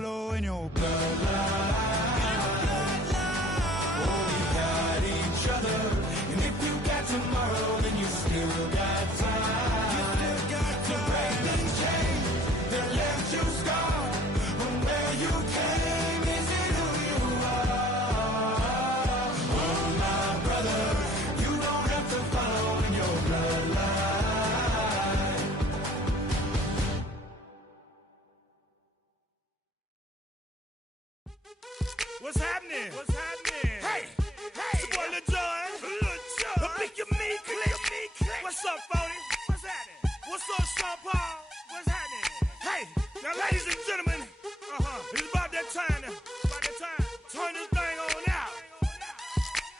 follow in your bloodline. Oh, we got each other, and if you got tomorrow, then you still got time. You still got to break these chains that left you scarred from where you came. Is it who you are? Oh, my brother, you don't have to follow in your bloodline. What's happening? What's happening? Hey, hey, it's your boy Lil Jon. Lil Jon. The Big Me Click. What's up, Phony? What's happening? What's up, Sean Paul? What's happening? Hey, now, ladies and gentlemen, it's about that time. Turn this thing on out.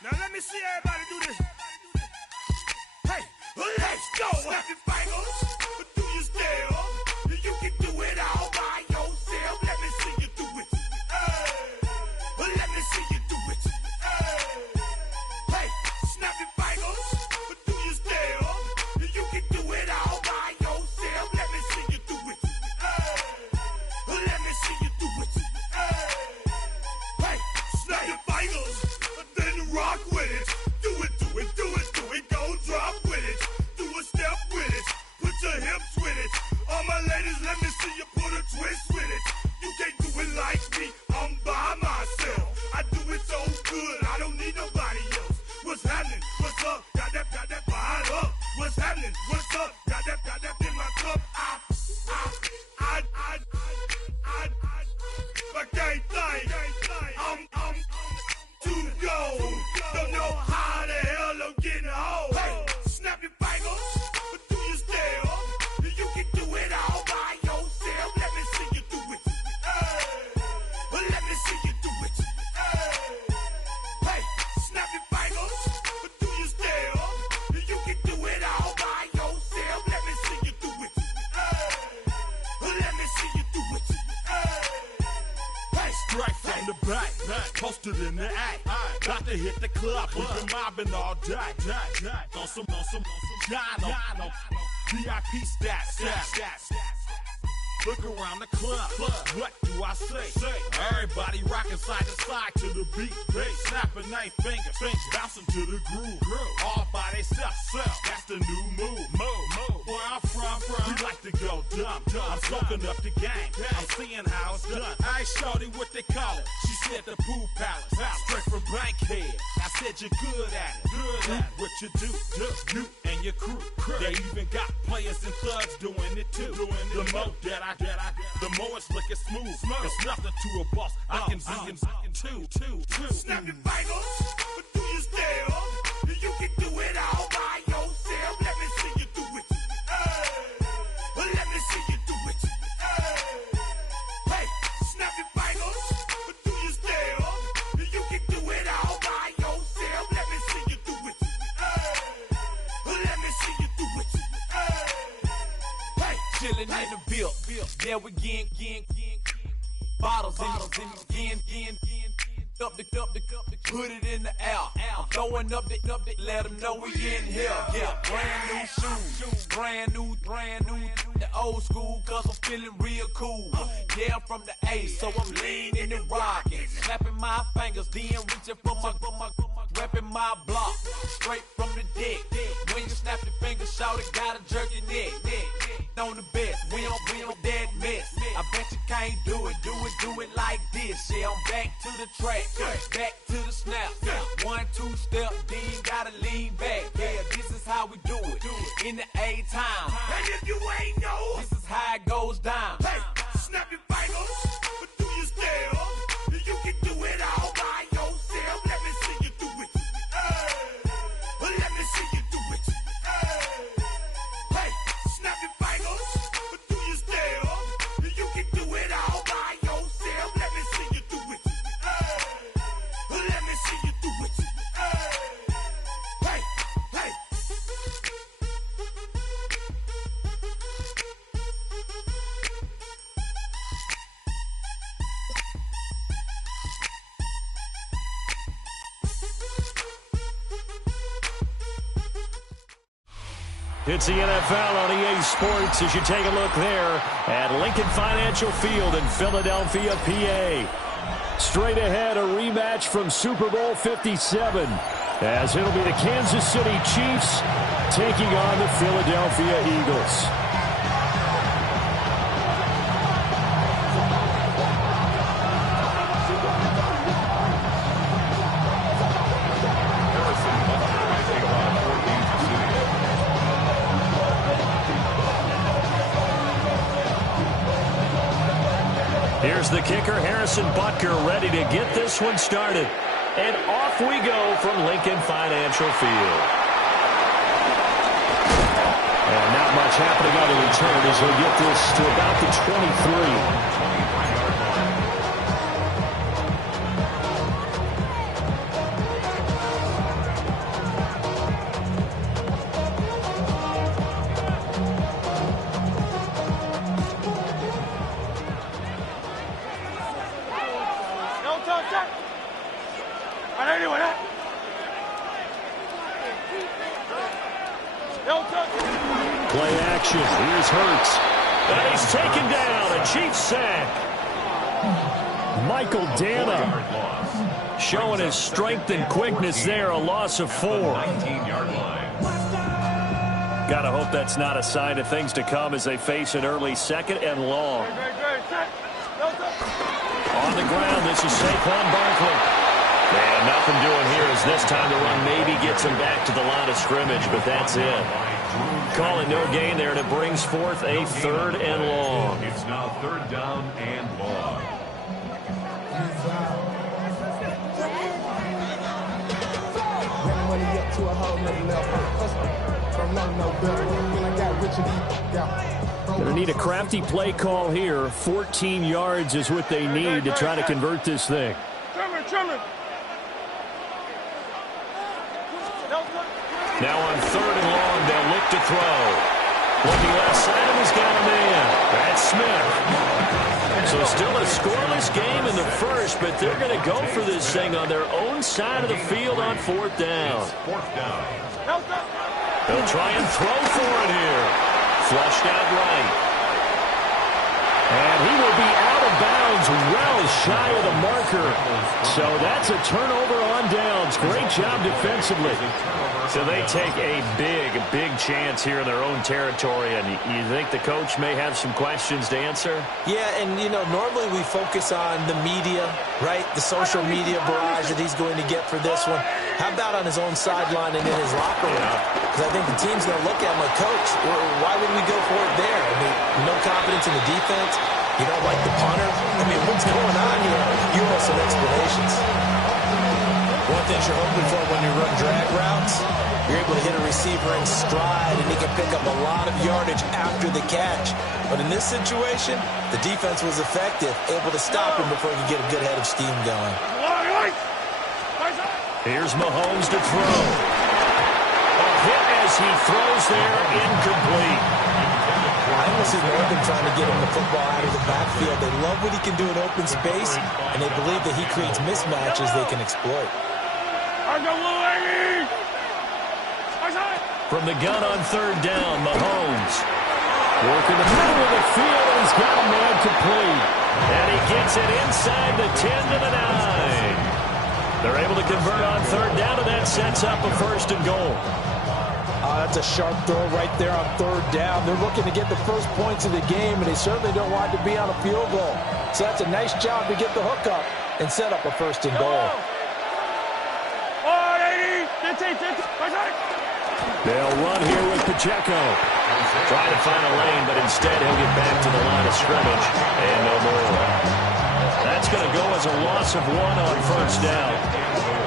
Now let me see everybody do this. Hey, let's go. Snap your fingers, do your step. You can do it all by yourself. Let me see you do it. Let me see you do it. Hey, snap your fingers, do your step. You can do it all by yourself. Let me see you do it. Let me see you do it. Hey, snap your fingers, then rock with it. Do it, do it, do it, do it. Go drop with it. Do a step with it. Put your hips with it. All my ladies, let me see you put a twist with it. You can't do it like me. I'm by myself. I do it so good. I don't need nobody else. What's happening? What's up? Got that fired up. What's happening? What's up? Got that in my cup. I can't think. I'm too go. Don't know how the hell I'm getting home. Hey, snap your fingers, do your step. You can do it all by yourself. Let me see you do it. Let me see you do it. Hey, snap your fingers, do your step. You can do it all by yourself. Let me see you do it. Let me see you do it. Hey, Straight from the back, posted in the act. Got to hit the club, we've been mobbing all day. On some Jono, VIP stats. Look around the club, what do I say? Everybody rocking side to side to the beat. Snapping their fingers, bouncing to the groove. All by themselves, that's the new move. Where I'm from, we like to go dumb. I'm soaking up the game, I'm seeing how it's done. I ain't shorty what they call it. She said the pool palace, straight from Bankhead. I said you're good at it. What you do, you and your crew. They even got players and thugs doing it too. The more that the more it's looking smooth. It's nothing to a boss. I can be in two. snap your fingers, do your step. You can do it all by yourself. Let me see you do it. Let me see you do it. Hey, snap your fingers, do your step. You can do it all by yourself. Let me see you do it. Let me see you do it. Hey, Chillin' in the bill, yeah, we again. Bottles in again. Up the cup, put it in the air. I'm throwing up the, let them know we in here. Yeah, brand new shoes, brand new. The old school, cause I'm feeling real cool. Yeah, I'm from the A, so I'm leaning and rocking. Snapping my fingers, then reaching for my repping my block. Straight from the deck. When you snap your fingers, shout it, gotta jerk your neck. On the best, we don't that mess. I bet you can't do it like this. Yeah, I'm back to the track, back to the snap. 1, 2 step, then gotta lean back. Yeah, this is how we do it in the A-time. and if you ain't know, This is how it goes down. hey, snap your fingers, do your step. You can do it all by yourself. Let me see you do it. Let me see you do it. Hey, snap your fingers, do your step. You can do it all by yourself. Let me see you do it. Let me see you do it. Hey, hey. It's the NFL on EA Sports as you take a look there at Lincoln Financial Field in Philadelphia, PA. Straight ahead, a rematch from Super Bowl 57, as it'll be the Kansas City Chiefs taking on the Philadelphia Eagles. Here's the kicker, Harrison Butker, ready to get this one started. And off we go from Lincoln Financial Field. And not much happening on the return as he'll get this to about the 23. Play action. Here's Hurts. And he's taken down. A Chiefs sack. Michael Dana showing his strength and quickness there. A loss of 4. Gotta hope that's not a sign of things to come as they face an early 2nd and long. On the ground, this is Saquon Barkley. And nothing doing here as this time the run maybe gets him back to the line of scrimmage, but that's it. Calling no gain there, and it brings forth a 3rd and long. It's now 3rd down and long. Gonna need a crafty play call here. 14 yards is what they need to try to convert this thing. Now on 3rd and long, they'll look to throw. Looking left side, and he's got a man. That's Smith. So still a scoreless game in the first, but they're going to go for this thing on their own side of the field on 4th down. They'll try and throw for it here. Flushed out right. And he will be out of bounds well shy of the marker. So that's a turnover on downs. Great job defensively. So they take a big chance here in their own territory. And you think the coach may have some questions to answer? Yeah, and, you know, normally we focus on the media, right? The social media barrage that he's going to get for this one. How about on his own sideline and in his locker room? Because I think the team's going to look at him like, Coach, why would we go for it there? I mean, no confidence in the defense. You don't like the punter? I mean, what's going on here? You owe some explanations. One thing you're hoping for when you run drag routes, you're able to hit a receiver in stride, and he can pick up a lot of yardage after the catch. But in this situation, the defense was effective, able to stop him before he could get a good head of steam going. Here's Mahomes to throw. A hit as he throws there, incomplete. I almost see Oregon trying to get him the football out of the backfield. They love what he can do in open space, and they believe that he creates mismatches they can exploit. From the gun on 3rd down, Mahomes. Working the middle of the field, and he's got a man complete. And he gets it inside the 10 to the 9. They're able to convert on 3rd down, and that sets up a 1st and goal. That's a sharp throw right there on 3rd down. They're looking to get the first points of the game, and they certainly don't want to be on a field goal. So that's a nice job to get the hook up and set up a 1st and goal. They'll run here with Pacheco. Trying to find a lane, but instead he'll get back to the line of scrimmage. And no more. That's going to go as a loss of 1 on 1st down.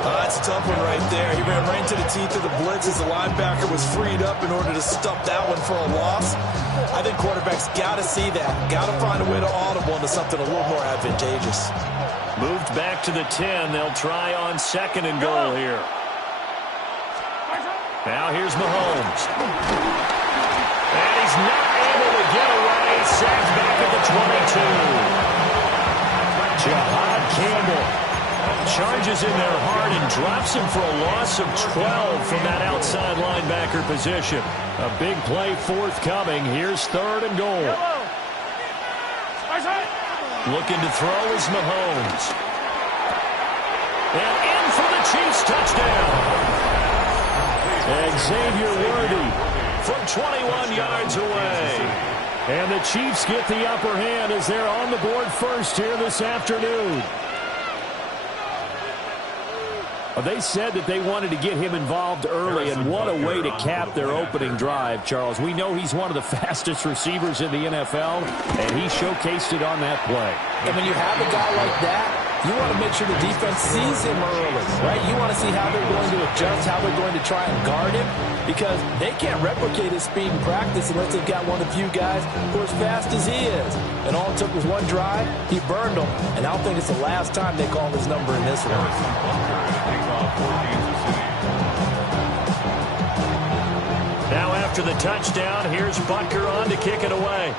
That's a tough one right there. He ran right into the teeth of the blitz as the linebacker was freed up in order to stop that one for a loss. I think quarterbacks got to see that. Got to find a way to audible into something a little more advantageous. Moved back to the 10. They'll try on 2nd and goal here. Now here's Mahomes. And he's not able to get away. Sacked back at the 22. Jahad Campbell charges in there hard and drops him for a loss of 12 from that outside linebacker position. A big play forthcoming. Here's 3rd and goal. Looking to throw is Mahomes. And in for the Chiefs touchdown. Xavier Worthy from 21 yards away. And the Chiefs get the upper hand as they're on the board first here this afternoon. They said that they wanted to get him involved early, and what a way to cap their opening drive, Charles. We know he's one of the fastest receivers in the NFL, and he showcased it on that play. And when you have a guy like that, you want to make sure the defense sees him early, right? You want to see how they're going to adjust, how they're going to try and guard him, because they can't replicate his speed in practice unless they've got one of the few guys who are as fast as he is. And all it took was one drive. He burned them, and I don't think it's the last time they call his number in this one. Now after the touchdown, here's Butker on to kick it away.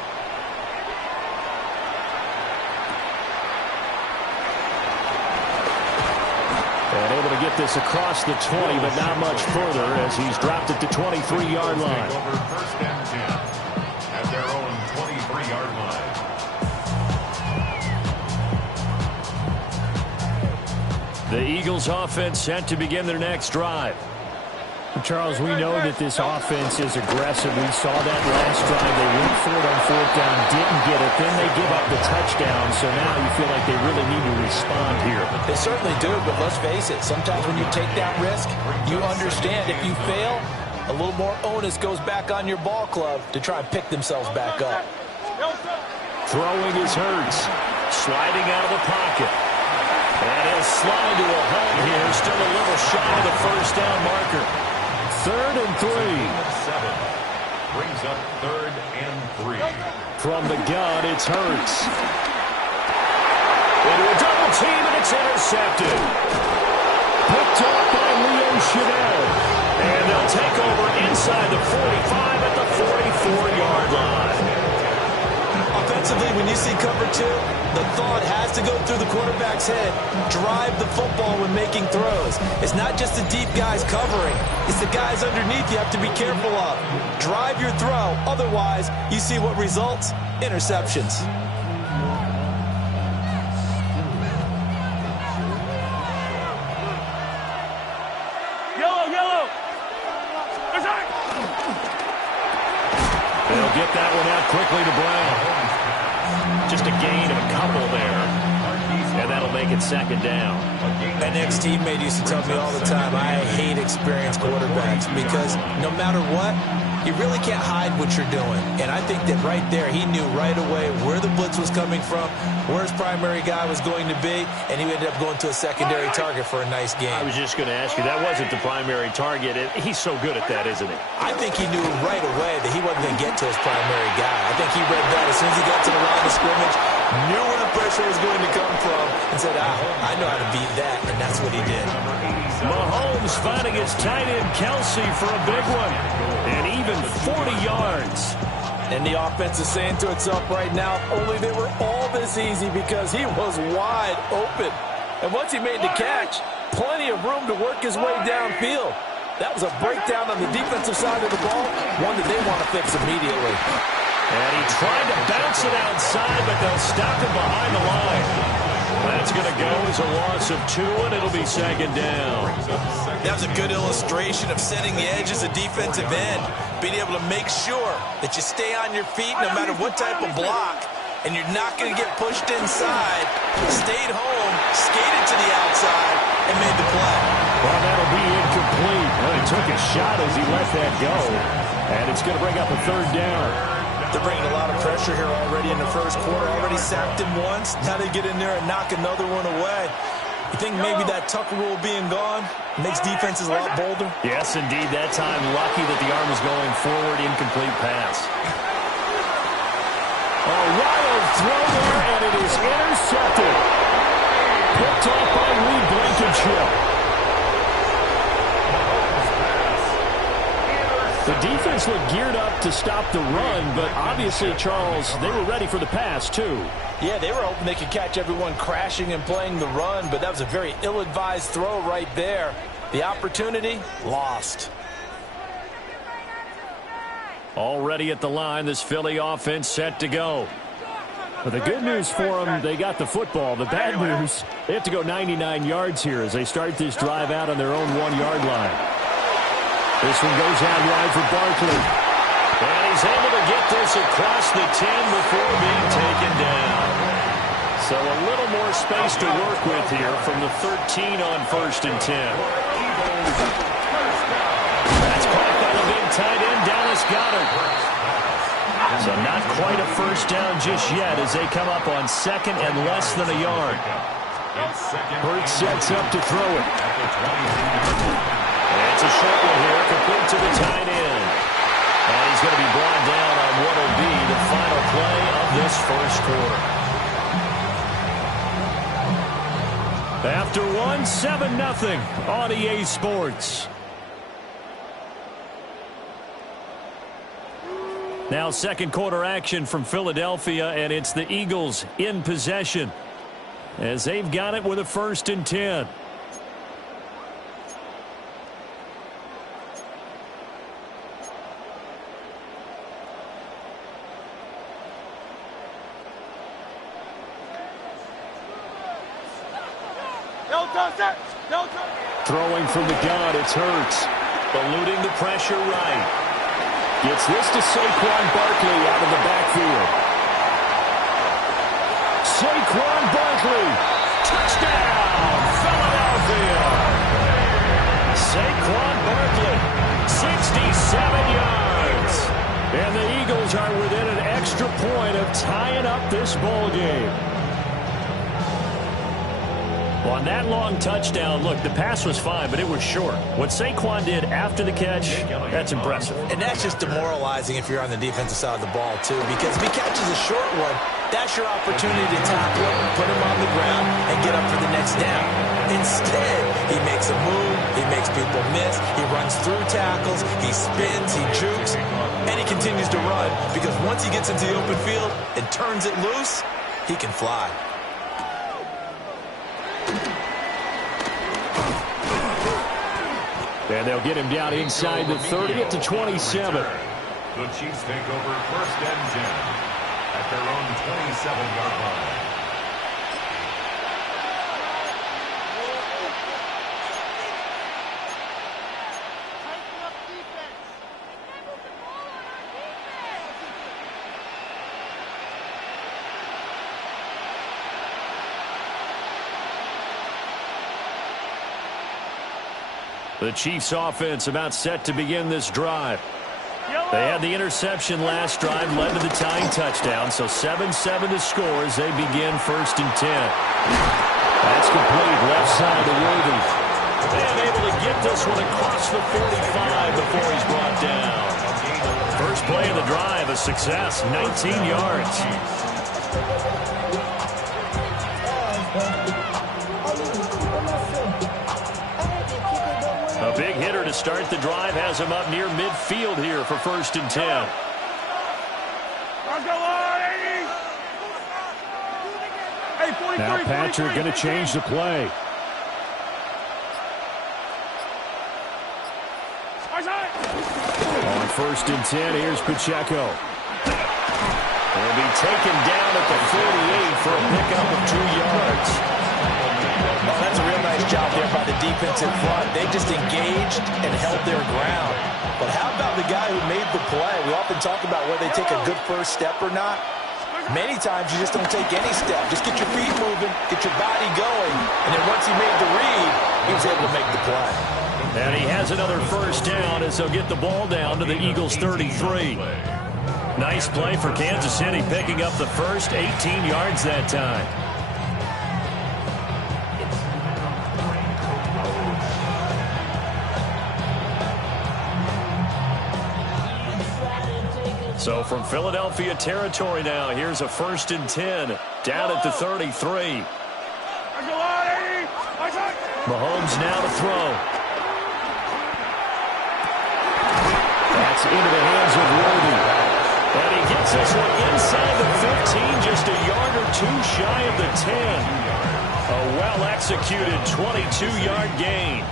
And able to get this across the 20, but not much further as he's dropped it to 23-yard line. First and 10 at their own 23-yard line. The Eagles offense set to begin their next drive. Charles, we know that this offense is aggressive. We saw that last drive. They went for it on 4th down, didn't get it. Then they give up the touchdown. So now you feel like they really need to respond here. They certainly do, but let's face it. Sometimes when you take that risk, you understand if you fail, a little more onus goes back on your ball club to try and pick themselves back up. Throwing is Hurts. Sliding out of the pocket. And he'll slide to a home here. Still a little shy of the first down marker. 3rd and 3. 7 brings up 3rd and 3. From the gun, it's Hurts. Into a double team, and it's intercepted. Picked off by Leo Chanel. And they'll take over inside the 45 at the 44-yard line. Offensively, when you see cover 2, the thought has to go through the quarterback's head. Drive the football when making throws. It's not just the deep guys covering. It's the guys underneath you have to be careful of. Drive your throw. Otherwise, you see what results? Interceptions. Yellow. They'll get that one out quickly to Brown. Just a gain of a couple there. And that'll make it 2nd down. An ex-teammate used to tell me all the time, I hate experienced quarterbacks because no matter what, you really can't hide what you're doing. And I think that right there, he knew right away where the blitz was coming from, where his primary guy was going to be, and he ended up going to a secondary target for a nice game. I was just going to ask you, that wasn't the primary target. He's so good at that, isn't he? I think he knew right away that he wasn't going to get to his primary guy. I think he read that as soon as he got to the line of scrimmage, knew where the pressure was going to come from, and said, I know how to beat that, and that's what he did. Mahomes finding his tight end Kelsey for a big one, and even 40 yards. And the offense is saying to itself right now, only they were all this easy because he was wide open. And once he made the catch, plenty of room to work his way downfield. That was a breakdown on the defensive side of the ball, one that they want to fix immediately. And he tried to bounce it outside, but they'll stop him behind the line. That's going to go as a loss of 2, and it'll be 2nd down. That was a good illustration of setting the edge as a defensive end, being able to make sure that you stay on your feet no matter what type of block, and you're not going to get pushed inside. Stayed home, skated to the outside, and made the play. Well, that'll be incomplete. Well, he took a shot as he let that go, and it's going to bring up a 3rd down. They're bringing a lot of pressure here already in the first quarter. Already sacked him once. Now they get in there and knock another one away. You think maybe that Tucker rule being gone makes defenses a lot bolder? Yes, indeed. That time, lucky that the arm was going forward. Incomplete pass. A wild throw there, and it is intercepted. Picked off by Reed Blankenship. The defense looked geared up to stop the run, but obviously, Charles, they were ready for the pass, too. Yeah, they were hoping they could catch everyone crashing and playing the run, but that was a very ill-advised throw right there. The opportunity, lost. Already at the line, this Philly offense set to go. But the good news for them, they got the football. The bad news, they have to go 99 yards here as they start this drive out on their own 1-yard line. This one goes out wide for Barkley. And he's able to get this across the 10 before being taken down. So a little more space to work with here from the 13 on 1st and 10. That's caught by the big tight end, Dallas Goedert. So not quite a first down just yet as they come up on 2nd and less than a yard. Hurts sets up to throw it. It's a short one here, complete to the tight end. And he's going to be brought down on what will be the final play of this first quarter. After 1, 7-0 on EA Sports. Now second quarter action from Philadelphia, and it's the Eagles in possession as they've got it with a 1st and 10. Throwing from the gun, it's Hurts. Eluding the pressure right. Gets this to Saquon Barkley out of the backfield. Saquon Barkley. Touchdown, Philadelphia. Saquon Barkley, 67 yards. And the Eagles are within an extra point of tying up this ball game. On that long touchdown, look, the pass was fine, but it was short. What Saquon did after the catch, that's impressive. And that's just demoralizing if you're on the defensive side of the ball, too, because if he catches a short one, that's your opportunity to tackle him, put him on the ground, and get up for the next down. Instead, he makes a move, he makes people miss, he runs through tackles, he spins, he jukes, and he continues to run, because once he gets into the open field and turns it loose, he can fly. And they'll get him down inside the 30 to 27. The Chiefs take over 1st and 10 at their own 27-yard line. The Chiefs offense about set to begin this drive. They had the interception last drive, led to the tying touchdown, so 7-7 to score as they begin 1st and 10. That's complete, left side to Worthy. And able to get this one across the 45 before he's brought down. First play of the drive, a success, 19 yards. A big hitter to start the drive has him up near midfield here for 1st and 10. Now Patrick going to change the play. On 1st and 10, here's Pacheco. He'll be taken down at the 48 for a pickup of 2 yards. Oh, that's a real nice job there by the defensive front. They just engaged and held their ground. But how about the guy who made the play? We often talk about whether they take a good first step or not. Many times you just don't take any step. Just get your feet moving, get your body going, and then once he made the read, he was able to make the play. And he has another first down as they'll get the ball down to the Eagles' 33. Nice play for Kansas City, picking up the first, 18 yards that time. So from Philadelphia territory now, here's a 1st and 10 down at the 33. Mahomes now to throw. That's into the hands of Worthy. And he gets this one inside the 15, just a yard or two shy of the 10. A well-executed 22-yard gain.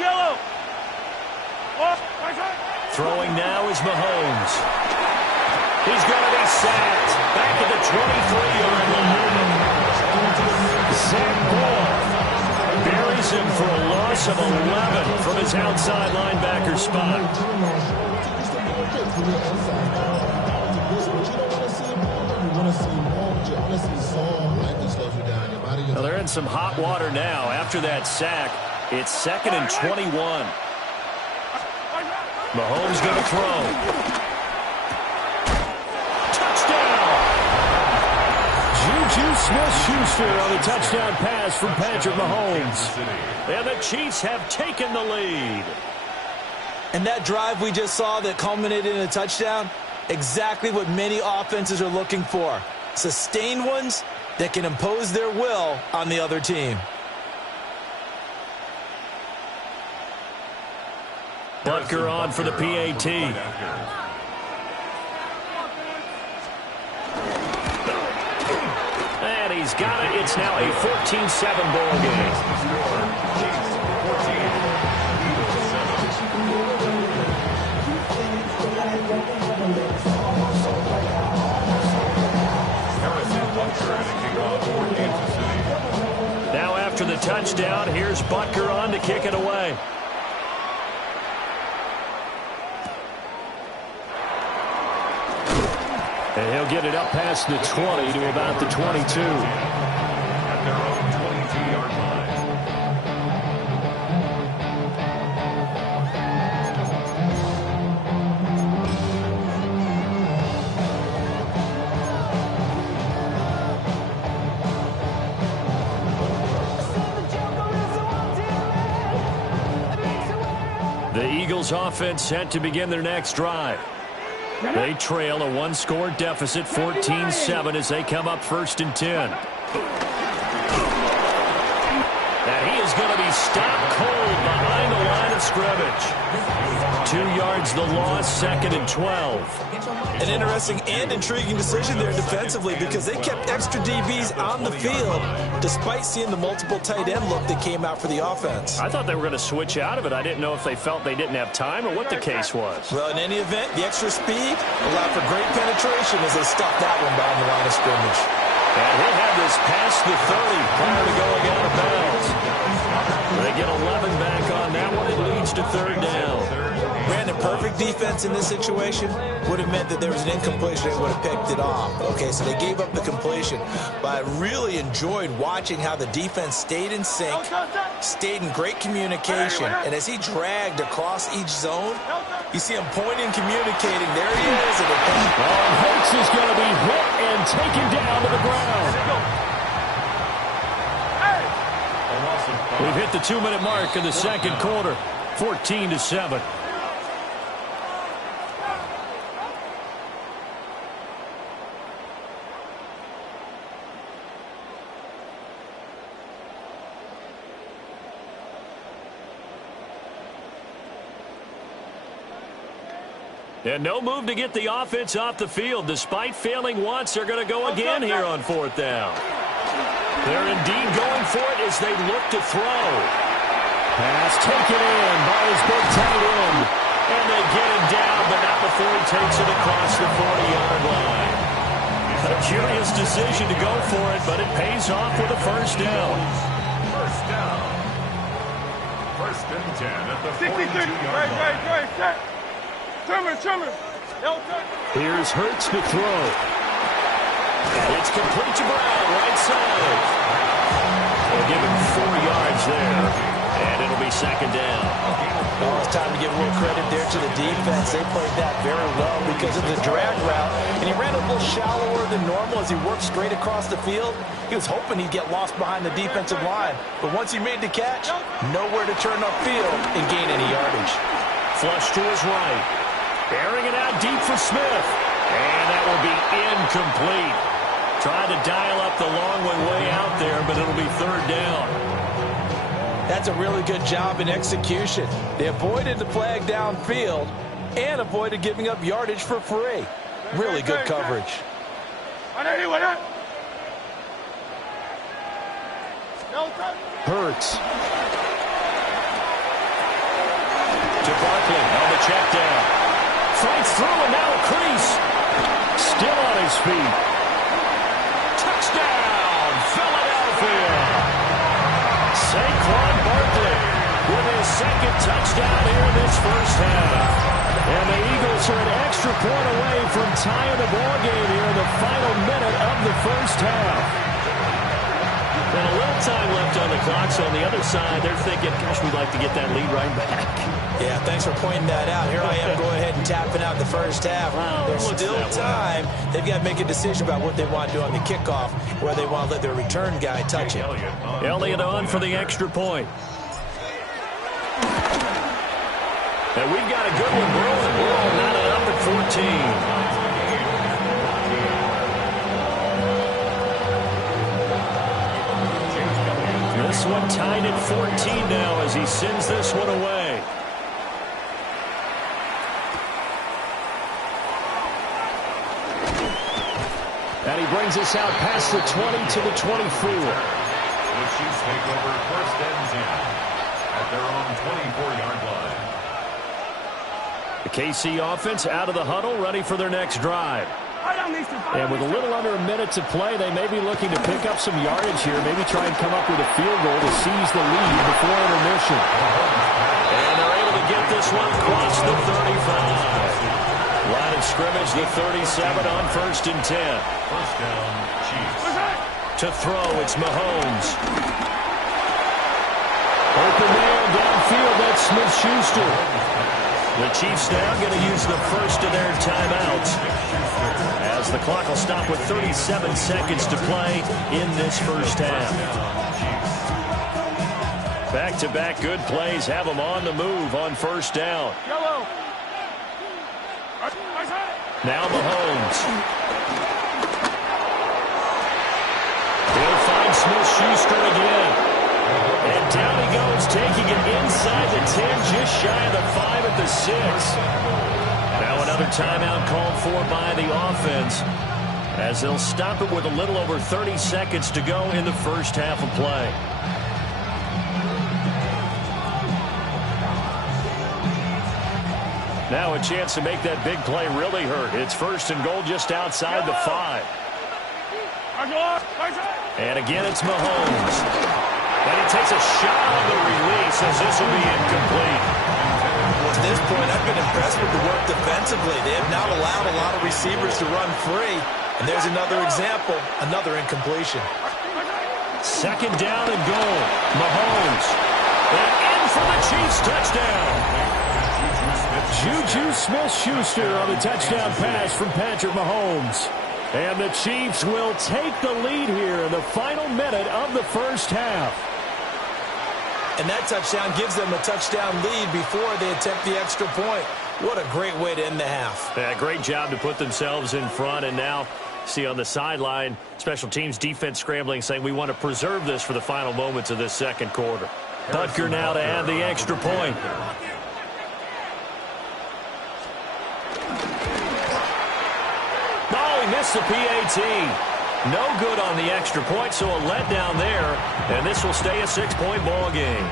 Yellow. Throwing now is Mahomes. He's going to be sacked. Back at the 23-yard line. Zach Ball buries him for a loss of 11 from his outside linebacker spot. Well, they're in some hot water now. After that sack, it's 2nd and 21. Mahomes going to throw. Touchdown! Juju Smith-Schuster on the touchdown pass from Patrick Mahomes. And the Chiefs have taken the lead. And that drive we just saw that culminated in a touchdown, exactly what many offenses are looking for. Sustained ones that can impose their will on the other team. Butker on for the PAT. And he's got it. It's now a 14-7 ball game. Now after the touchdown, here's Butker on to kick it away. And he'll get it up past the 20 to about the 22. At their own 22-yard line. The Eagles offense set to begin their next drive. They trail a one-score deficit, 14-7, as they come up 1st and 10. And he is going to be stopped cold behind the line of scrimmage. 2 yards the loss, 2nd and 12. An interesting and intriguing decision there defensively because they kept extra DBs on the field despite seeing the multiple tight end look that came out for the offense. I thought they were going to switch out of it. I didn't know if they felt they didn't have time or what the case was. Well, in any event, the extra speed allowed for great penetration as they stuffed that one behind the line of scrimmage. And he'll have this past the 30 prior to going out of bounds. They get 11 back on that one. It leads to 3rd down. Brandon, perfect defense in this situation would have meant that there was an incompletion. They would have picked it off. Okay, so they gave up the completion. But I really enjoyed watching how the defense stayed in sync, stayed in great communication. And as he dragged across each zone, you see him pointing, communicating. There he is. And Hurts is going to be hit and taken down to the ground. We've hit the 2-minute mark in the 2nd quarter, 14-7. And no move to get the offense off the field. Despite failing once, they're going to go again here on 4th down. They're indeed going for it as they look to throw. Pass taken in by his big tight end. And they get him down, but not before he takes it across the 40-yard line. A curious decision to go for it, but it pays off with a 1st down. 1st down. 1st and 10 at the 42-yard line. Here's Hurts to throw. It's complete to Brown, right side. They'll give him 4 yards there, and it'll be 2nd down. Well, it's time to give a little credit there to the defense. They played that very well because of the drag route, and he ran a little shallower than normal as he worked straight across the field. He was hoping he'd get lost behind the defensive line, but once he made the catch, nowhere to turn upfield and gain any yardage. Flush to his right. Bearing it out deep for Smith. And that will be incomplete. Tried to dial up the long one way out there, but it'll be 3rd down. That's a really good job in execution. They avoided the flag downfield and avoided giving up yardage for free. Really good coverage. Hurts. To Barkley on the check down. Fights through and now a crease. Still on his feet. Touchdown, Philadelphia. Saquon Barkley with his second touchdown here in this first half. And the Eagles are an extra point away from tying the ball game here in the final minute of the first half. And a little time left on the clock, so on the other side, they're thinking, gosh, we'd like to get that lead right back. Yeah, thanks for pointing that out. Here I am going ahead and tapping out the first half. There's still time. They've got to make a decision about what they want to do on the kickoff, where they want to let their return guy touch it. Elliott on for the extra point. And we've got a good one brewing. We're all knotted up at 14. This one tied at 14 now as he sends this one away. And he brings us out past the 20 to the 24. The Chiefs take over first and 10 at their own 24-yard line. The KC offense out of the huddle, ready for their next drive. And with a little under a minute to play, they may be looking to pick up some yardage here, maybe try and come up with a field goal to seize the lead before intermission. And they're able to get this one across the 35. Line of scrimmage, the 37 on first and 10. First down, Chiefs. To throw, it's Mahomes. Open man downfield, that's Smith-Schuster. The Chiefs now going to use the first of their timeouts, as the clock will stop with 37 seconds to play in this first half. Back-to-back good plays have them on the move on first down. Now Mahomes. He'll find Smith-Schuster again. And down he goes, taking it inside the 10, just shy of the 5 at the 6. Now another timeout called for by the offense, as they'll stop it with a little over 30 seconds to go in the first half of play. Now a chance to make that big play really hurt. It's first and goal just outside the 5. And again, it's Mahomes. And he takes a shot on the release as this will be incomplete. To this point, I've been impressed with the work defensively. They have not allowed a lot of receivers to run free. And there's another example, another incompletion. Second down and goal. Mahomes. And in for the Chiefs touchdown. Juju Smith-Schuster on the touchdown pass from Patrick Mahomes. And the Chiefs will take the lead here in the final minute of the first half. And that touchdown gives them a touchdown lead before they attempt the extra point. What a great way to end the half. Yeah, great job to put themselves in front. And now, see on the sideline, special teams defense scrambling, saying we want to preserve this for the final moments of this second quarter. Butker now to add the extra point. Oh, he missed the PAT. No good on the extra point, so a letdown there. And this will stay a 6-point ball game.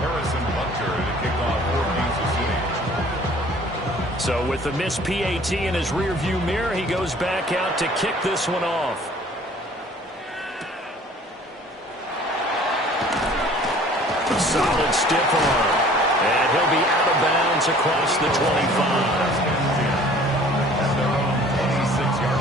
Harrison Butker to kick off for Kansas City. So with the missed PAT in his rearview mirror, he goes back out to kick this one off. Solid stiff arm. And he'll be out of bounds across the 25. At their own 26-yard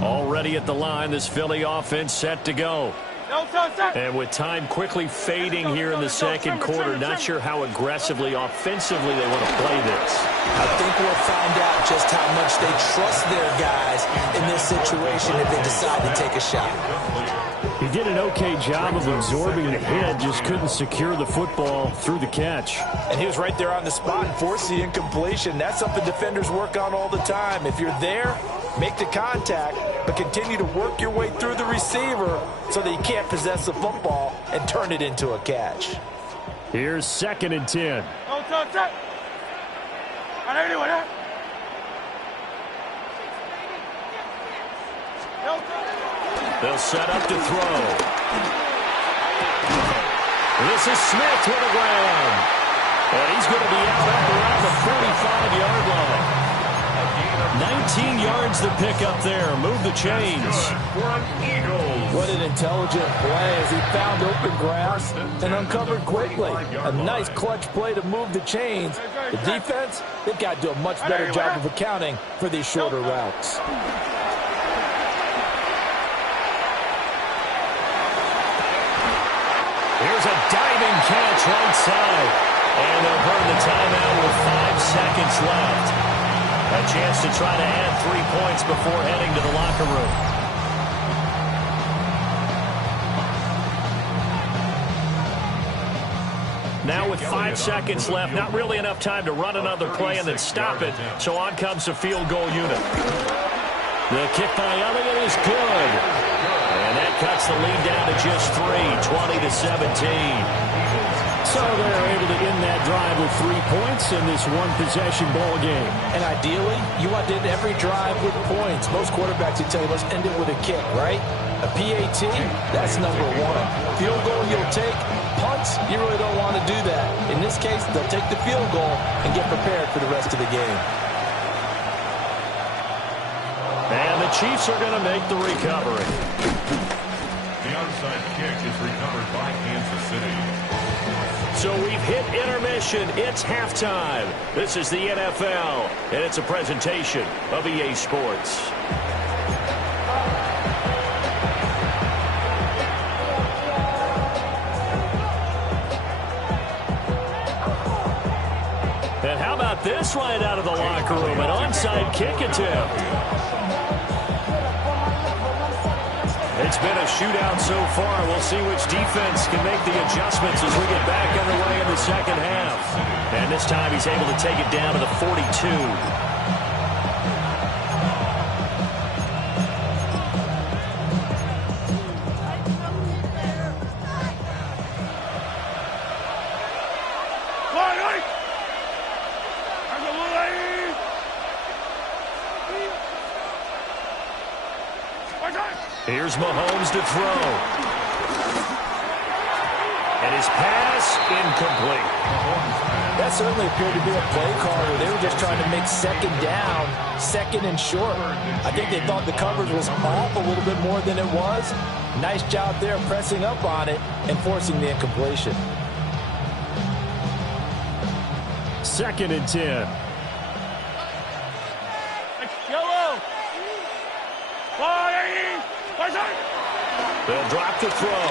line. Already at the line, this Philly offense set to go. And with time quickly fading here in the second quarter, not sure how aggressively, offensively they want to play this. I think we'll find out just how much they trust their guys in this situation if they decide to take a shot. He did an okay job of absorbing the hit, just couldn't secure the football through the catch. And he was right there on the spot and forced the incompletion. That's something defenders work on all the time. If you're there, make the contact, but continue to work your way through the receiver so that you can't possess the football and turn it into a catch. Here's 2nd and 10. They'll set up to throw. This is Smith to the ground. And he's going to be out around the 45-yard line. 19 yards to pick up there. Move the chains. What an intelligent play as he found open grass and uncovered quickly. A nice clutch play to move the chains. The defense, they've got to do a much better job of accounting for these shorter routes. Here's a diving catch right side. And they'll burn the timeout with 5 seconds left. A chance to try to add 3 points before heading to the locker room. Now with 5 seconds left, not really enough time to run another play and then stop it. So on comes the field goal unit. The kick by Elliott is good. And that cuts the lead down to just 3, 20-17. So they're able to end that drive with 3 points in this one-possession ball game. And ideally, you want to end every drive with points. Most quarterbacks would tell you, let's end it with a kick, right? A PAT, that's number 1. Field goal you'll take. Punts, you really don't want to do that. In this case, they'll take the field goal and get prepared for the rest of the game. And the Chiefs are going to make the recovery. The onside kick is recovered by Kansas City. So we've hit intermission. It's halftime. This is the NFL, and it's a presentation of EA Sports. And how about this right out of the locker room? An onside kick attempt. It's been a shootout so far. We'll see which defense can make the adjustments as we get back underway in the second half. And this time he's able to take it down to the 42. Here's Mahomes to throw. And his pass incomplete. That certainly appeared to be a play call where they were just trying to make second down, second and short. I think they thought the coverage was off a little bit more than it was. Nice job there pressing up on it and forcing the incompletion. 2nd and 10. They'll drop the throw.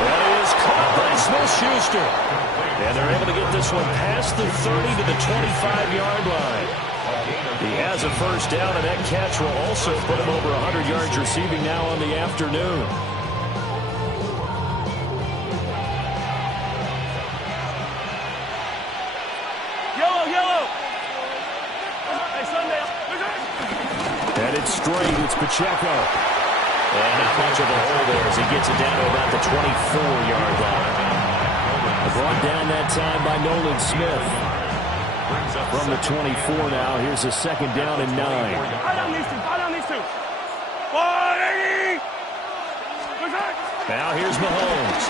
That is caught by Smith-Schuster. And they're able to get this one past the 30 to the 25-yard line. He has a first down, and that catch will also put him over 100 yards receiving now on the afternoon. And it's straight. It's Pacheco. And not much of a hole there as he gets it down to about the 24-yard line. Brought down that time by Nolan Smith. From the 24 now, here's a second down and 9. Now here's Mahomes.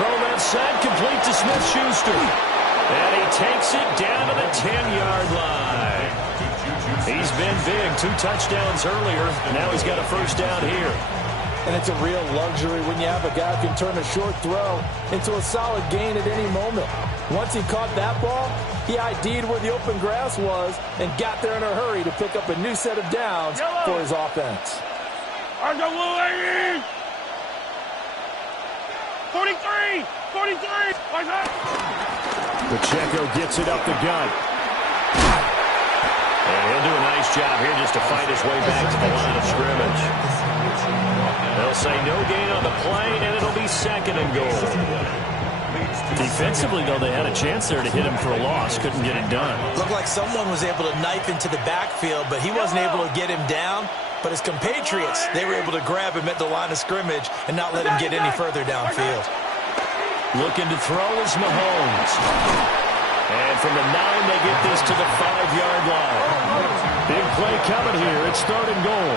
Throw left side, complete to Smith-Schuster. And he takes it down to the 10-yard line. He's been big. 2 touchdowns earlier. Now he's got a first down here. And it's a real luxury when you have a guy who can turn a short throw into a solid gain at any moment. Once he caught that ball, he ID'd where the open grass was and got there in a hurry to pick up a new set of downs for his offense. 43! Pacheco gets it up the gut. And he'll do a nice job here just to fight his way back to the line of scrimmage. They'll say no gain on the play, and it'll be 2nd and goal. Defensively, though, they had a chance there to hit him for a loss. Couldn't get it done. Looked like someone was able to knife into the backfield, but he wasn't able to get him down. But his compatriots, they were able to grab him at the line of scrimmage and not let him get any further downfield. Looking to throw is Mahomes. And from the 9, they get this to the 5-yard line. Big play coming here. It's 3rd and goal.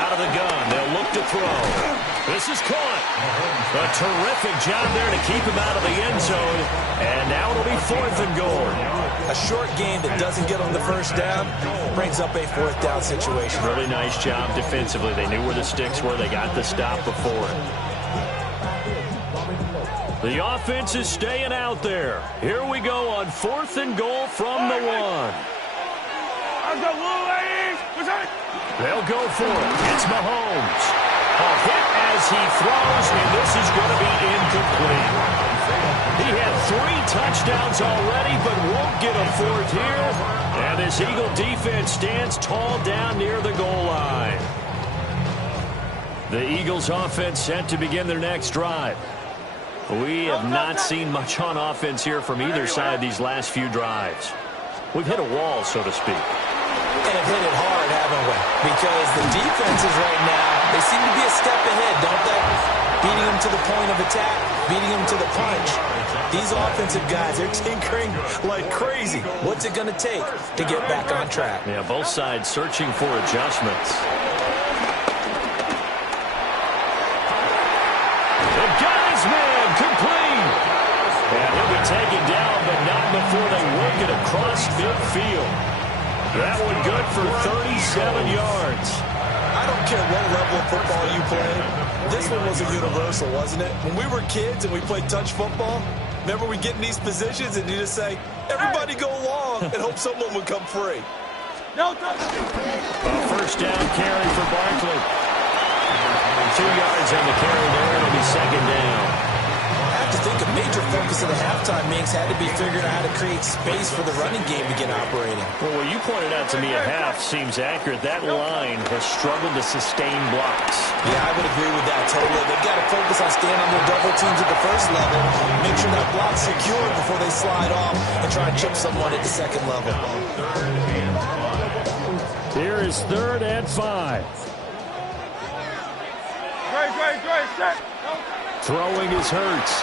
Out of the gun, they'll look to throw. This is caught. A terrific job there to keep him out of the end zone. And now it'll be 4th and goal. A short game that doesn't get on the first down brings up a 4th down situation. Really nice job defensively. They knew where the sticks were. They got the stop before it. The offense is staying out there. Here we go on 4th and goal from the 1. They'll go for it. It's Mahomes. A hit as he throws, and this is going to be incomplete. He had 3 touchdowns already, but won't get a 4th here. And this Eagle defense stands tall down near the goal line. The Eagles offense set to begin their next drive. We have not seen much on offense here from either side these last few drives. We've hit a wall, so to speak. And have hit it hard, haven't we? Because the defenses right now, they seem to be a step ahead, don't they? Beating them to the point of attack, beating them to the punch. These offensive guys, they're tinkering like crazy. What's it going to take to get back on track? Yeah, both sides searching for adjustments. The guy's man, complete. And he'll be taken down, but not before they work it across midfield. That one good for 37 yards. I don't care what level of football you play. This one was a universal, wasn't it? When we were kids and we played touch football, remember we get in these positions and you just say, everybody go long, and hope someone would come free. A first down carry for Barkley. 2 yards on the carry there. It'll be 2nd down. I have to think a major focus of the halftime mix had to be figuring out how to create space for the running game to get operating. Well, what you pointed out to me at half seems accurate. That line has struggled to sustain blocks. Yeah, I would agree with that totally. They've got to focus on staying on their double teams at the first level, make sure that block's secure before they slide off and try and chip someone at the second level. Here is 3rd and 5. Throwing is Hurts.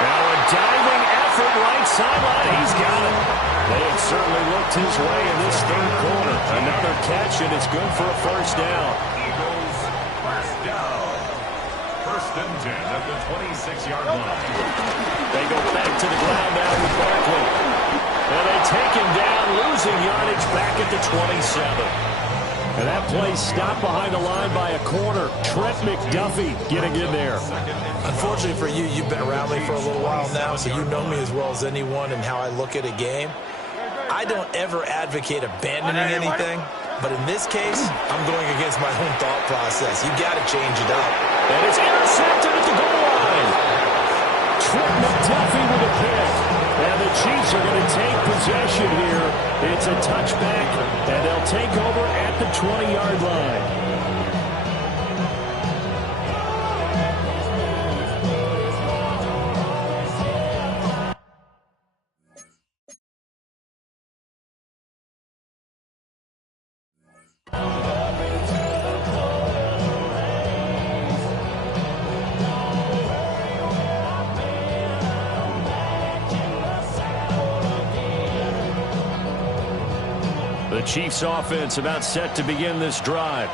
Now a diving effort right sideline. He's got it. They have certainly looked his way in this 3rd quarter. Another catch, and it's good for a first down. Eagles first down. 1st and 10 at the 26-yard line. They go back to the ground now with Barkley. And they take him down, losing yardage back at the 27. And that play stopped behind the line by a corner. Trent McDuffie getting in there. Unfortunately for you, you've been around me for a little while now, so you know me as well as anyone and how I look at a game. I don't ever advocate abandoning anything, but in this case, I'm going against my own thought process. You got to change it up. And it's intercepted at the goal line. Trent McDuffie with a pick. And the Chiefs are going to take possession here. It's a touchback, and they'll take over at the 20-yard line. The Chiefs offense about set to begin this drive.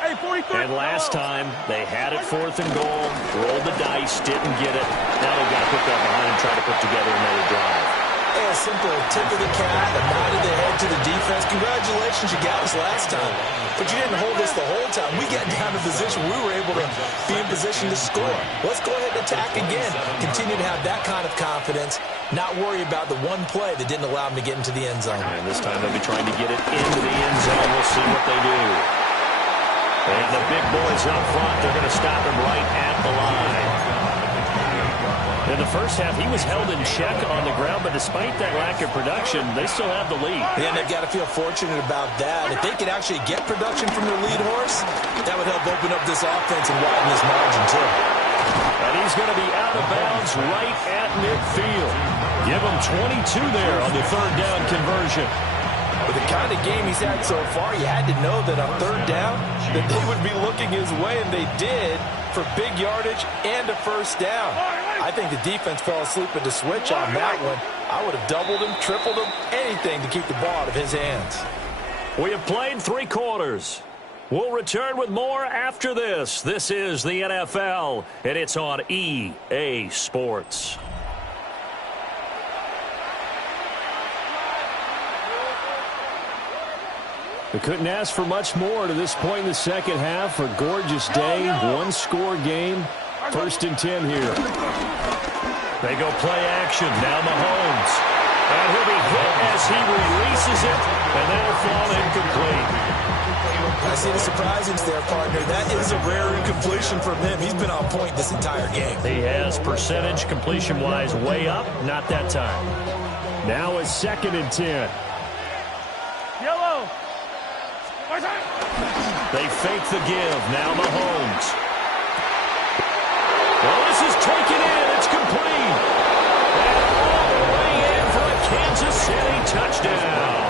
And last time, they had it 4th and goal, rolled the dice, didn't get it. Now they've got to put that behind and try to put together another drive. Hey, a simple tip of the cap, a nod of the head to the defense. Congratulations, you got us last time. But you didn't hold us the whole time. We got down to position. We were able to be in position to score. Let's go ahead and attack again. Continue to have that kind of confidence. Not worry about the one play that didn't allow them to get into the end zone. And this time they'll be trying to get it into the end zone. We'll see what they do. And the big boys up front, they're going to stop him right at the line. In the first half, he was held in check on the ground, but despite that lack of production, they still have the lead. Yeah, and they've got to feel fortunate about that. If they could actually get production from their lead horse, that would help open up this offense and widen this margin, too. And he's going to be out of bounds right at midfield. Give him 22 there on the third down conversion. With the kind of game he's had so far, you had to know that on third down that they would be looking his way, and they did, for big yardage and a first down. I think the defense fell asleep at the switch on that one. I would have doubled him, tripled him, anything to keep the ball out of his hands. We have played 3 quarters. We'll return with more after this. This is the NFL, and it's on EA Sports. We couldn't ask for much more to this point in the second half. A gorgeous day, one-score game. 1st and 10 here. They go play action. Now Mahomes. And he'll be hit as he releases it, and that'll fall incomplete. I see the surprising there, partner. That is a rare incompletion from him. He's been on point this entire game. He has percentage completion-wise way up. Not that time. Now it's 2nd and 10. Yellow. They fake the give. Now Mahomes. Well, this is taken in. It's complete. And all the way in for a Kansas City touchdown.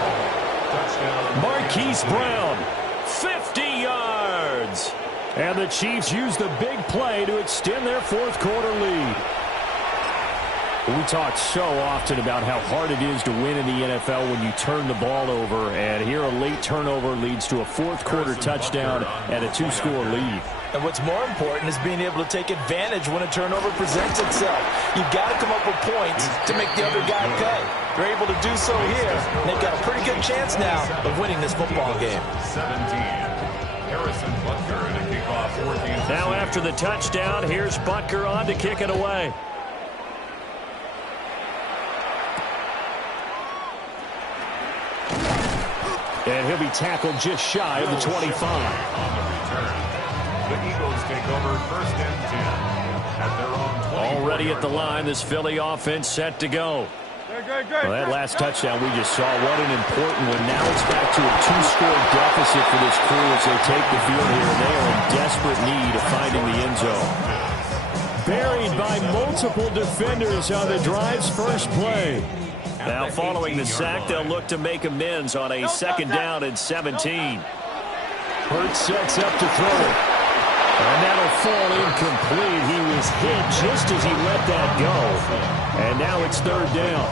Marquise Brown, 50 yards. And the Chiefs use the big play to extend their 4th quarter lead. We talk so often about how hard it is to win in the NFL when you turn the ball over, and here a late turnover leads to a 4th quarter touchdown and a 2-score lead. And what's more important is being able to take advantage when a turnover presents itself. You've got to come up with points to make the other guy pay. They're able to do so here, and they've got a pretty good chance now of winning this football game. 17. Harrison Butker to kick off 14. Now after the touchdown, here's Butker on to kick it away. And he'll be tackled just shy of the 25. On the return, the Eagles take over 1st and 10 at their own 20. Already at the line, this Philly offense set to go. Well, that last touchdown we just saw, what an important one. Now it's back to a 2-score deficit for this crew as they take the field here, and they are in desperate need of finding the end zone. Buried by multiple defenders on the drive's first play. Now following the sack, they'll look to make amends on a 2nd down and 17. Hurts sets up to throw it. And that'll fall incomplete. He was hit just as he let that go. And now it's 3rd down.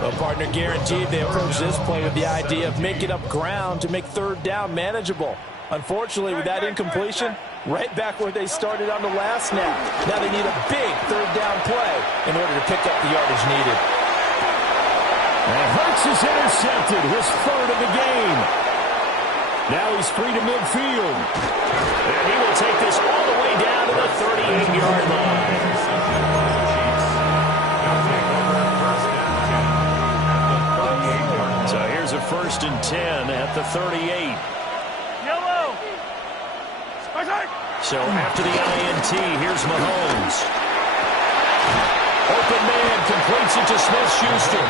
Well, partner, guaranteed they approach this play with the idea of making up ground to make 3rd down manageable. Unfortunately, with that incompletion, right back where they started on the last snap. Now they need a big 3rd down play in order to pick up the yardage needed. And Hurts is intercepted, his 3rd of the game. Now he's free to midfield. And he will take this all the way down to the 38-yard line. So here's a 1st and 10 at the 38. Yellow. So after the INT, here's Mahomes. Open man completes it to Smith-Schuster.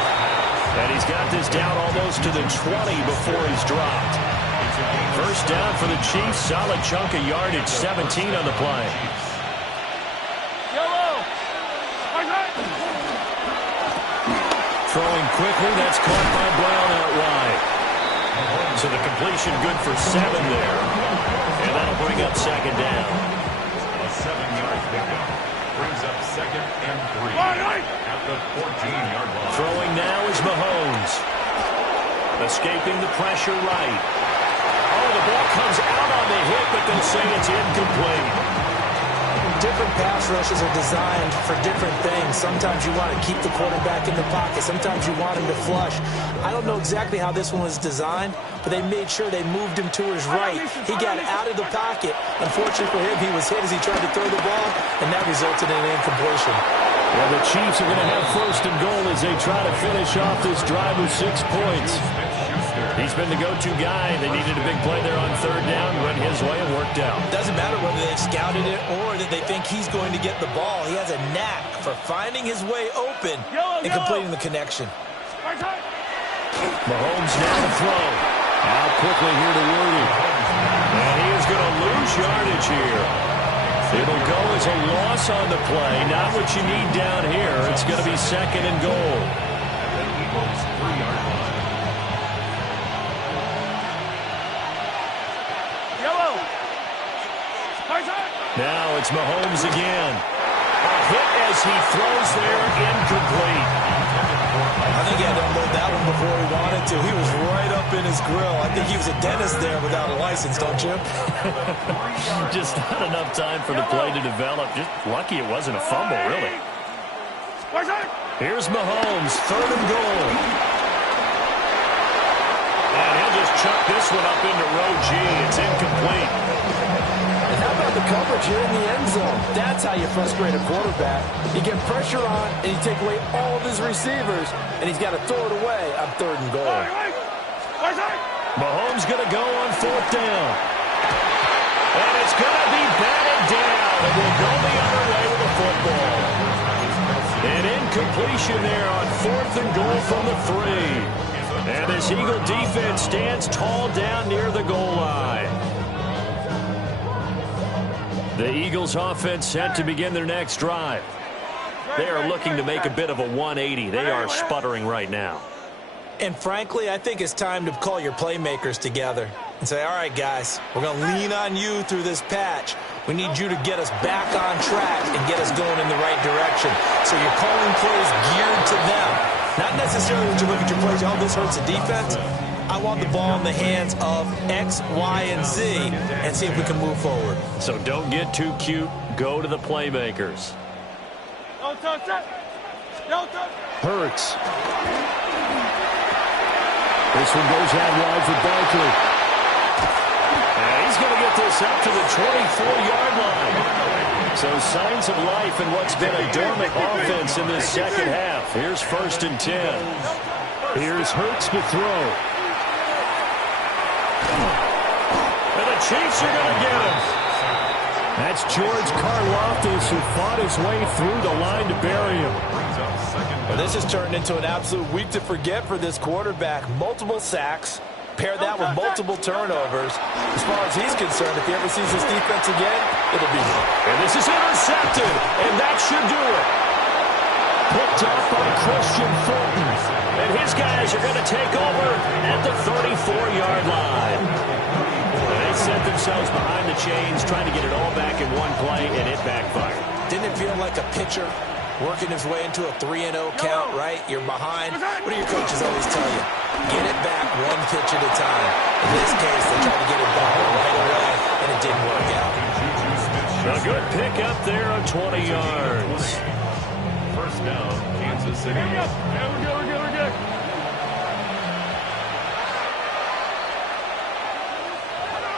And he's got this down almost to the 20 before he's dropped. 1st down for the Chiefs. Solid chunk of yardage. 17 on the play. Yellow. Throwing quickly. That's caught by Brown out wide. So the completion good for 7 there. And that'll bring up 2nd down. A 7-yard pickup brings up 2nd and 3 at the 14-yard line. Throwing now is Mahomes. Escaping the pressure right. Oh, the ball comes out on the hit, but they'll say it's incomplete. Different pass rushes are designed for different things. Sometimes you want to keep the quarterback in the pocket. Sometimes you want him to flush. I don't know exactly how this one was designed, but they made sure they moved him to his right. He got out of the pocket. Unfortunately for him, he was hit as he tried to throw the ball, and that resulted in an incompletion. Well, the Chiefs are going to have 1st and goal as they try to finish off this drive with 6 points. He's been the go-to guy. They needed a big play there on third down, went his way and worked out. Doesn't matter whether they've scouted it or that they think he's going to get the ball. He has a knack for finding his way open and completing the connection. Mahomes now to throw. Out quickly here to Worthy. And he is going to lose yardage here. It'll go as a loss on the play. Not what you need down here. It's going to be second and goal. Now it's Mahomes again. A hit as he throws there, incomplete. I think he had to unload that one before he wanted to. He was right up in his grill. I think he was a dentist there without a license, don't you? Just not enough time for the play to develop. Just lucky it wasn't a fumble, really. Here's Mahomes, third and goal. And he'll just chuck this one up into row G. It's incomplete. And how about the coverage here in the end zone? That's how you frustrate a quarterback. You get pressure on, and you take away all of his receivers, and he's got to throw it away on third and goal. Mahomes going to go on fourth down. And it's going to be batted down. It will go the other way with the football. An incompletion there on fourth and goal from the 3. And this Eagle defense stands tall down near the goal line. The Eagles offense set to begin their next drive. They are looking to make a bit of a 180. They are sputtering right now. And frankly, I think it's time to call your playmakers together and say, all right, guys, we're going to lean on you through this patch. We need you to get us back on track and get us going in the right direction. So you're calling plays geared to them. Not necessarily when you look at your plays, oh, this hurts the defense. I want the ball in the hands of X, Y, and Z and see if we can move forward. So don't get too cute. Go to the playmakers. Hurts. This one goes out wide for Barkley. And he's going to get this up to the 24-yard line. So signs of life in what's been a dormant offense in this second half. Here's first and 10. Here's Hurts to throw. And the Chiefs are going to get him. That's George Karlaftis, who fought his way through the line to bury him. Well, this has turned into an absolute week to forget for this quarterback. Multiple sacks. Pair that with multiple turnovers. As far as he's concerned, if he ever sees this defense again, it'll be him. And this is intercepted, and that should do it. Picked up by Christian Fulton. And his guys are going to take over at the 34-yard line. They set themselves behind the chains, trying to get it all back in one play, and it backfired. Didn't it feel like a pitcher working his way into a 3-0 count, right? You're behind. What do your coaches always tell you? Get it back one pitch at a time. In this case, they tried to get it back right away, and it didn't work out. A good pick up there of 20 yards. First down, Kansas City. We're good.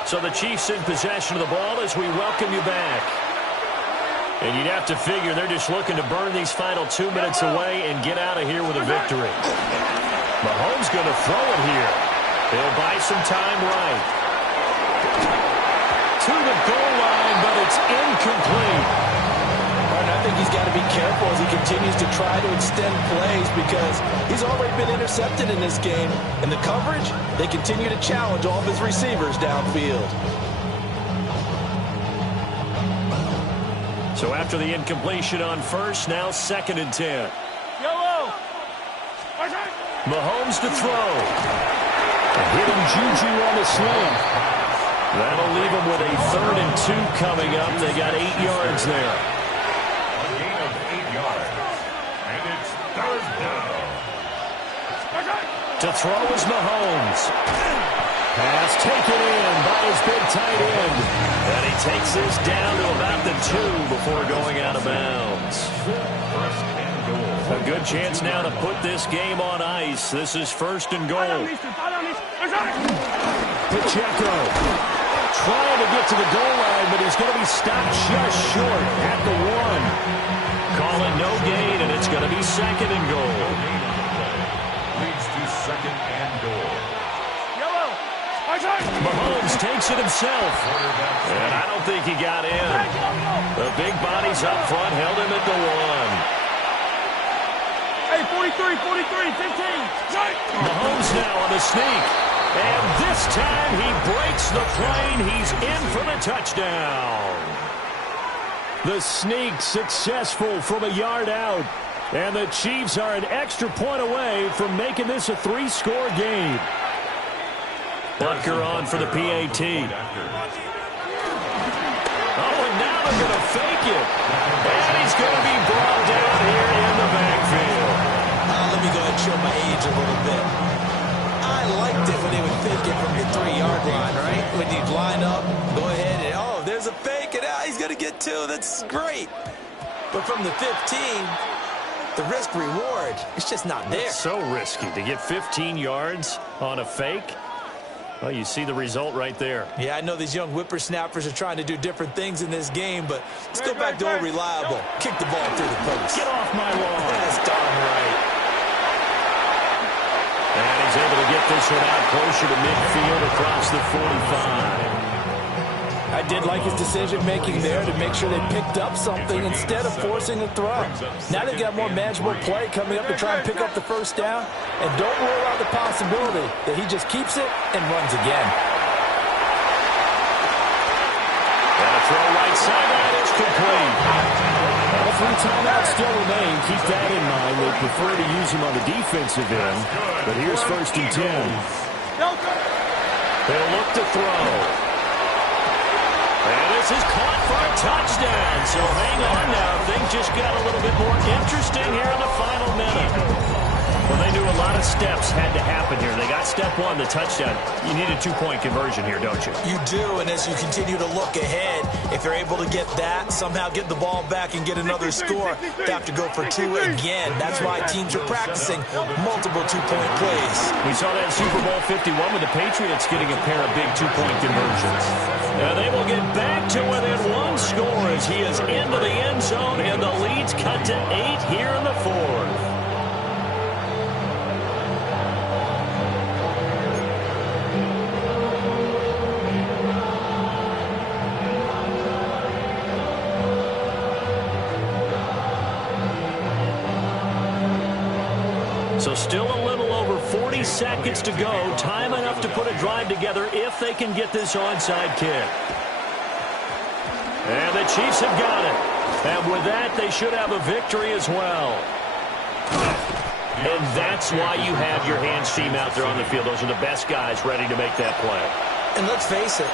So the Chiefs in possession of the ball as we welcome you back. And you'd have to figure they're just looking to burn these final 2 minutes away and get out of here with a victory. Mahomes going to throw it here. They'll buy some time right. To the goal line, but it's incomplete. And I think he's got to be careful as he continues to try to extend plays because he's already been intercepted in this game. And the coverage, they continue to challenge all of his receivers downfield. So after the incompletion on first, now second and 10. Mahomes to throw. A hidden juju on the sling. That'll leave him with a 3rd and 2 coming up. They got 8 yards there. A gain of 8 yards. And it's third down. To throw is Mahomes. Pass taken in by his big tight end. And he takes this down to about the 2 before going out of bounds. First and goal. A good chance now to put this game on ice. This is first and goal. Pacheco trying to get to the goal line, but he's going to be stopped just short at the 1. Call it no gain, and it's going to be second and goal. Leads to second and goal. Mahomes takes it himself. And I don't think he got in. The big bodies up front held him at the 1. Hey, 43, 15. Mahomes now on the sneak. And this time he breaks the plane. He's in for the touchdown. The sneak successful from a yard out. And the Chiefs are an extra point away from making this a 3-score game. Butker on for the PAT. Oh, and now they're going to fake it. And he's going to be brought down here in the backfield. Let me go ahead and show my age a little bit. I liked it when they would fake it from the 3-yard line, right? When you'd line up, go ahead and, oh, there's a fake, and he's going to get 2. That's great. But from the 15, the risk-reward, it's just not there. It's so risky to get 15 yards on a fake. Well, you see the result right there. Yeah, I know these young whippersnappers are trying to do different things in this game, but let's go back to old reliable. Kick the ball through the post. Get off my lawn. That's darn right. And he's able to get this one out closer to midfield across the 45. I did like his decision-making there to make sure they picked up something instead of forcing a throw. Now they've got more manageable play coming up to try and pick up the first down. And don't rule out the possibility that he just keeps it and runs again. And a throw right sideline is complete. All 3 timeouts still remain. Keep that in mind. They prefer to use him on the defensive end. But here's 1st and 10. They'll look to throw. And this is caught for a touchdown. So hang on now. Things just got a little bit more interesting here in the final minute. Well, they knew a lot of steps had to happen here. They got step 1, the touchdown. You need a 2-point conversion here, don't you? You do, and as you continue to look ahead, if you're able to get that, somehow get the ball back and get another score, they have to go for 2 again. That's why teams are practicing multiple 2-point plays. We saw that Super Bowl 51 with the Patriots getting a pair of big 2-point conversions. Now they will get back to within 1 score as he is into the end zone, and the lead's cut to 8 here in the 4th. So still a little over 40 seconds to go. Time enough to put a drive together if they can get this onside kick. And the Chiefs have got it. And with that, they should have a victory as well. And that's why you have your hands team out there on the field. Those are the best guys ready to make that play. And let's face it,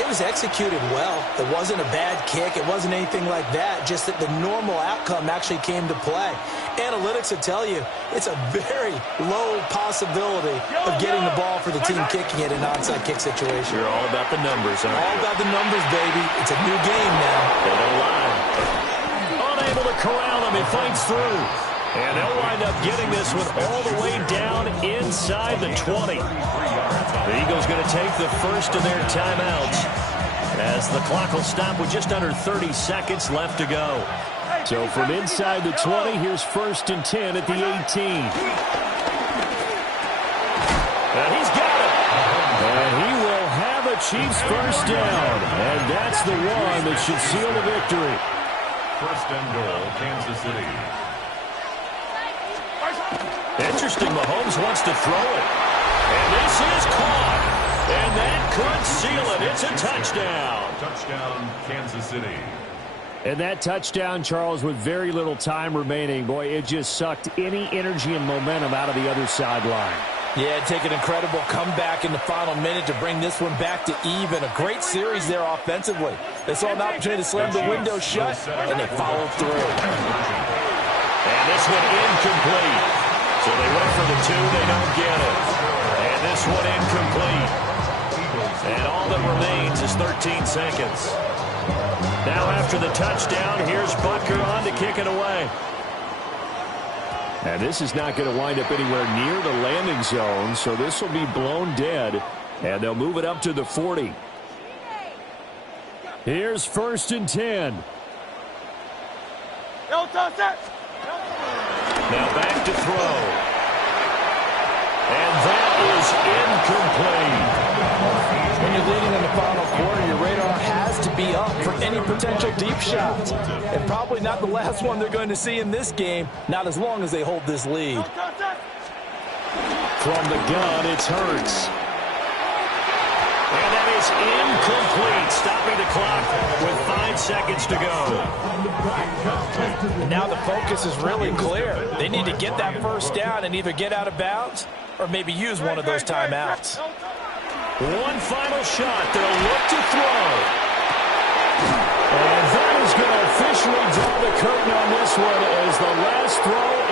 it was executed well. It wasn't a bad kick. It wasn't anything like that. Just that the normal outcome actually came to play. Analytics will tell you it's a very low possibility of getting the ball for the team kicking it in an onside kick situation. You're all about the numbers, aren't you? All about the numbers, baby. It's a new game now. They don't lie. Unable to corral him. He fights through. And they'll wind up getting this one all the way down inside the 20. The Eagles going to take the first of their timeouts as the clock will stop with just under 30 seconds left to go. So from inside the 20, here's 1st and 10 at the 18. And he's got it. And he will have a Chiefs first down. And that's the one that should seal the victory. 1st and goal, Kansas City. Interesting, Mahomes wants to throw it. And this is caught. And that could seal it. It's a touchdown. Touchdown, Kansas City. And that touchdown, Charles, with very little time remaining, boy, it just sucked any energy and momentum out of the other sideline. Yeah, take an incredible comeback in the final minute to bring this one back to even. A great series there offensively. They saw an opportunity to slam the window shut, and they followed through. And this one incomplete. So they went for the 2, they don't get it. And this one incomplete. And all that remains is 13 seconds. Now after the touchdown, here's Butker on to kick it away. And this is not going to wind up anywhere near the landing zone, so this will be blown dead. And they'll move it up to the 40. Here's 1st and 10. Now back to throw. And that is incomplete. you're leading in the final quarter, your radar has to be up for any potential deep shots. And probably not the last one they're going to see in this game, not as long as they hold this lead. From the gun, it's Hurts. And that is incomplete, stopping the clock with 5 seconds to go. And now the focus is really clear. They need to get that first down and either get out of bounds or maybe use one of those timeouts. One final shot. They'll look to throw. And that is going to officially draw the curtain on this one as the last